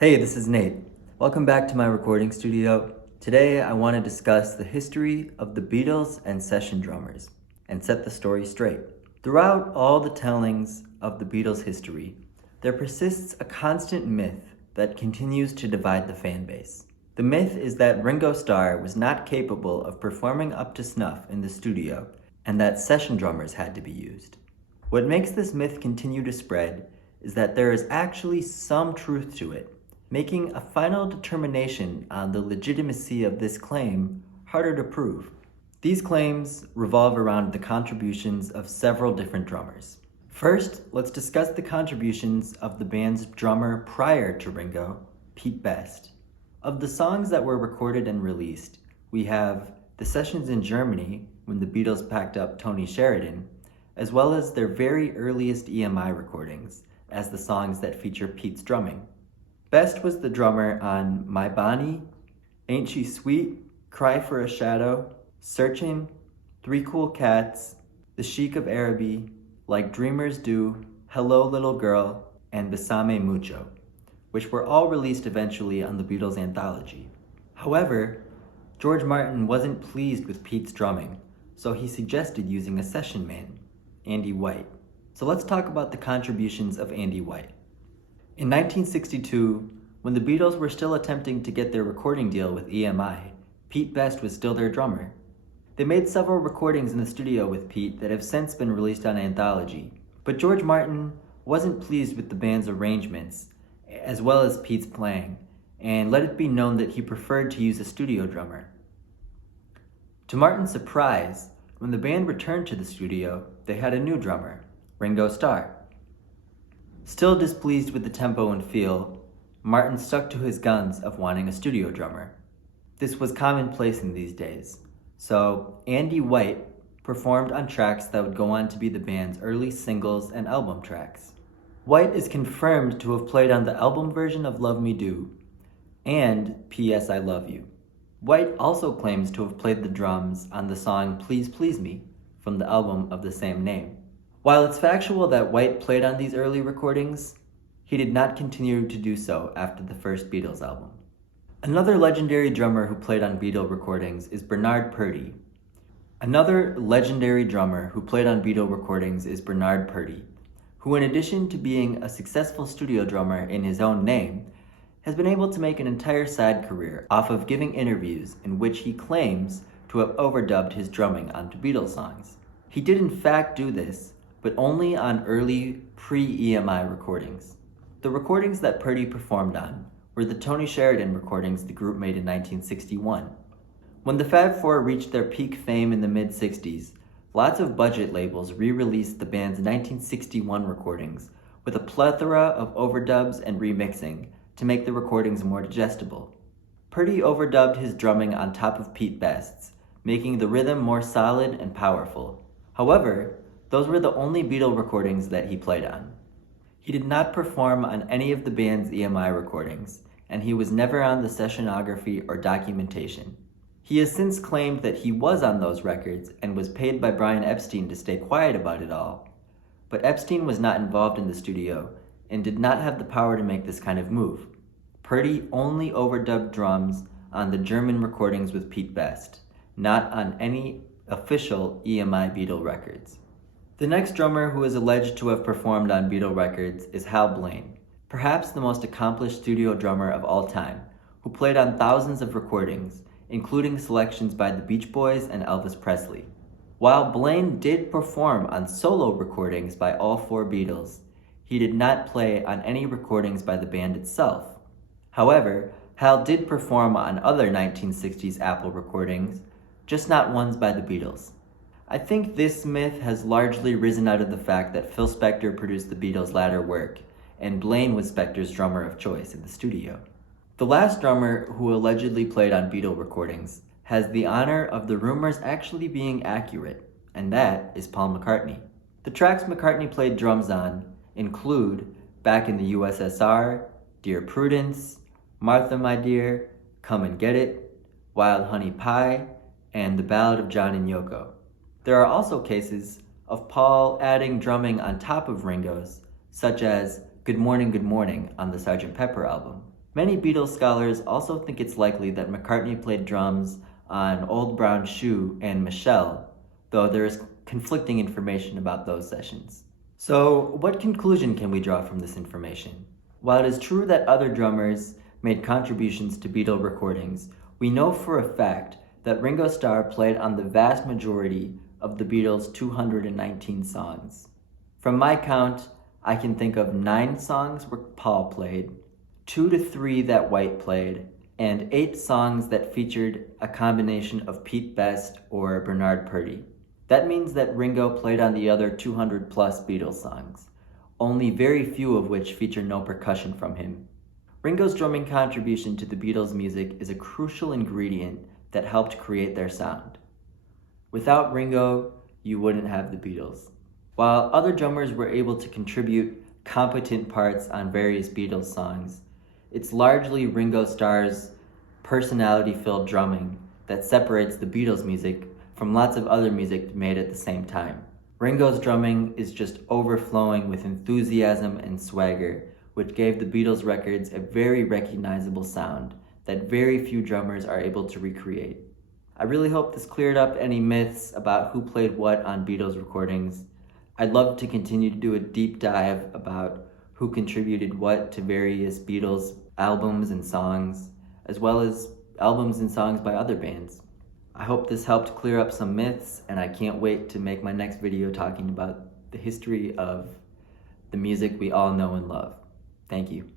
Hey, this is Nate. Welcome back to my recording studio. Today I want to discuss the history of the Beatles and session drummers and set the story straight. Throughout all the tellings of the Beatles' history, there persists a constant myth that continues to divide the fan base. The myth is that Ringo Starr was not capable of performing up to snuff in the studio and that session drummers had to be used. What makes this myth continue to spread is that there is actually some truth to it, making a final determination on the legitimacy of this claim harder to prove. These claims revolve around the contributions of several different drummers. First, let's discuss the contributions of the band's drummer prior to Ringo, Pete Best. Of the songs that were recorded and released, we have the sessions in Germany when the Beatles packed up Tony Sheridan, as well as their very earliest EMI recordings as the songs that feature Pete's drumming. Best was the drummer on My Bonnie, Ain't She Sweet, Cry for a Shadow, Searching, Three Cool Cats, The Sheik of Araby, Like Dreamers Do, Hello Little Girl, and Besame Mucho, which were all released eventually on the Beatles anthology. However, George Martin wasn't pleased with Pete's drumming, so he suggested using a session man, Andy White. So let's talk about the contributions of Andy White. In 1962, when the Beatles were still attempting to get their recording deal with EMI, Pete Best was still their drummer. They made several recordings in the studio with Pete that have since been released on anthology, but George Martin wasn't pleased with the band's arrangements, as well as Pete's playing, and let it be known that he preferred to use a studio drummer. To Martin's surprise, when the band returned to the studio, they had a new drummer, Ringo Starr. Still displeased with the tempo and feel, Martin stuck to his guns of wanting a studio drummer. This was commonplace in these days, so Andy White performed on tracks that would go on to be the band's early singles and album tracks. White is confirmed to have played on the album version of Love Me Do and P.S. I Love You. White also claims to have played the drums on the song Please Please Me from the album of the same name. While it's factual that White played on these early recordings, he did not continue to do so after the first Beatles album. Another legendary drummer who played on Beatle recordings is Bernard Purdie. Another legendary drummer who played on Beatle recordings is Bernard Purdie, who in addition to being a successful studio drummer in his own name, has been able to make an entire side career off of giving interviews in which he claims to have overdubbed his drumming onto Beatles songs. He did in fact do this, but only on early pre-EMI recordings. The recordings that Purdie performed on were the Tony Sheridan recordings the group made in 1961. When the Fab Four reached their peak fame in the mid-60s, lots of budget labels re-released the band's 1961 recordings with a plethora of overdubs and remixing to make the recordings more digestible. Purdie overdubbed his drumming on top of Pete Best's, making the rhythm more solid and powerful. However, those were the only Beatle recordings that he played on. He did not perform on any of the band's EMI recordings, and he was never on the sessionography or documentation. He has since claimed that he was on those records and was paid by Brian Epstein to stay quiet about it all, but Epstein was not involved in the studio and did not have the power to make this kind of move. Purdie only overdubbed drums on the German recordings with Pete Best, not on any official EMI Beatle records. The next drummer who is alleged to have performed on Beatle records is Hal Blaine, perhaps the most accomplished studio drummer of all time, who played on thousands of recordings, including selections by the Beach Boys and Elvis Presley. While Blaine did perform on solo recordings by all four Beatles, he did not play on any recordings by the band itself. However, Hal did perform on other 1960s Apple recordings, just not ones by the Beatles. I think this myth has largely risen out of the fact that Phil Spector produced the Beatles' latter work, and Blaine was Spector's drummer of choice in the studio. The last drummer who allegedly played on Beatle recordings has the honor of the rumors actually being accurate, and that is Paul McCartney. The tracks McCartney played drums on include Back in the USSR, Dear Prudence, Martha My Dear, Come and Get It, Wild Honey Pie, and The Ballad of John and Yoko. There are also cases of Paul adding drumming on top of Ringo's, such as Good Morning on the Sgt. Pepper album. Many Beatles scholars also think it's likely that McCartney played drums on Old Brown Shoe and Michelle, though there is conflicting information about those sessions. So, what conclusion can we draw from this information? While it is true that other drummers made contributions to Beatle recordings, we know for a fact that Ringo Starr played on the vast majority of the Beatles' 219 songs. From my count, I can think of 9 songs where Paul played, 2 to 3 that White played, and 8 songs that featured a combination of Pete Best or Bernard Purdie. That means that Ringo played on the other 200 plus Beatles songs, only very few of which feature no percussion from him. Ringo's drumming contribution to the Beatles' music is a crucial ingredient that helped create their sound. Without Ringo, you wouldn't have the Beatles. While other drummers were able to contribute competent parts on various Beatles songs, it's largely Ringo Starr's personality-filled drumming that separates the Beatles' music from lots of other music made at the same time. Ringo's drumming is just overflowing with enthusiasm and swagger, which gave the Beatles records a very recognizable sound that very few drummers are able to recreate. I really hope this cleared up any myths about who played what on Beatles recordings. I'd love to continue to do a deep dive about who contributed what to various Beatles albums and songs, as well as albums and songs by other bands. I hope this helped clear up some myths, and I can't wait to make my next video talking about the history of the music we all know and love. Thank you.